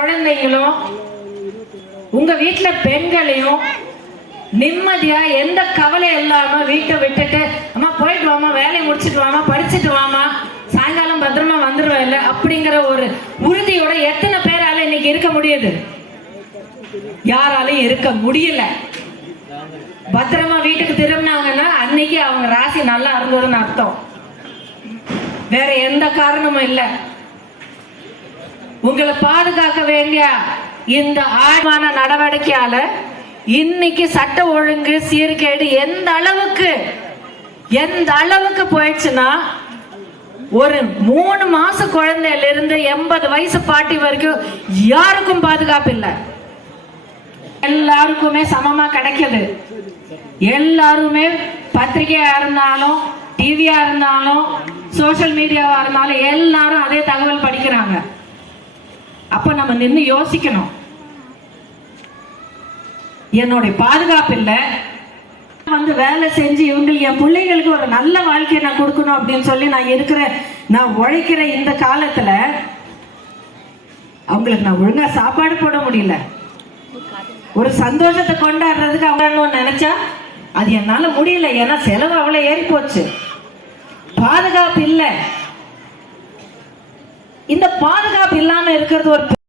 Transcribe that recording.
குழந்தைகளும் உங்க வீட்டுல பெண்களையும் நிம்மதியா எந்த கவலை இல்லாம வீட்டை விட்டுட்டு அம்மா போயிட்டு வாமா, வேலையை முடிச்சுட்டு வாமா, படிச்சுட்டு வாமா, சாயங்காலம் பத்திரமா வந்துருவேன் இல்ல அப்படிங்கிற ஒரு உறுதியோட எத்தனை பேரால இன்னைக்கு இருக்க முடியுது? யாராலையும் இருக்க முடியல. பத்திரமா வீட்டுக்கு திரும்பினாங்கன்னா அன்னைக்கு அவங்க ராசி நல்லா இருந்ததுன்னு அர்த்தம், வேற எந்த காரணமும் இல்லை. உங்களை பாதுகாக்க வேண்டிய இந்த ஆழ்வான நடவடிக்கையால இன்னைக்கு சட்ட ஒழுங்கு சீர்கேடு எந்த அளவுக்கு போயிடுச்சுன்னா, ஒரு 3 மாச குழந்தையில இருந்து 80 வயசு பாட்டி வரைக்கும் யாருக்கும் பாதுகாப்பு இல்லை. எல்லாருக்குமே சமமா கிடைக்குது. எல்லாருமே பத்திரிகையா இருந்தாலும், டிவியா இருந்தாலும், சோசியல் மீடியாவா இருந்தாலும் எல்லாரும் அதே தகவல் படிக்கிறாங்க. அப்ப நம்ம நின்று யோசிக்கணும், என்னுடைய பாதுகாப்பு இல்லை, வந்து வேலை செஞ்சு இவங்களுக்கு என் பிள்ளைகளுக்கு ஒரு நல்ல வாழ்க்கையை நான் கொடுக்கணும் அப்படின்னு சொல்லி நான் உழைக்கிற இந்த காலத்துல அவங்களுக்கு நான் ஒழுங்கா சாப்பாடு போட முடியல, ஒரு சந்தோஷத்தை கொண்டாடுறதுக்கு அவங்க நினைச்சா அது என்னால முடியல. ஏன்னா செலவு அவ்வளவு ஏறி போச்சு. பாதுகாப்பு இல்லை. இந்த பாதுகாப்பு இல்லாம இருக்கிறது ஒரு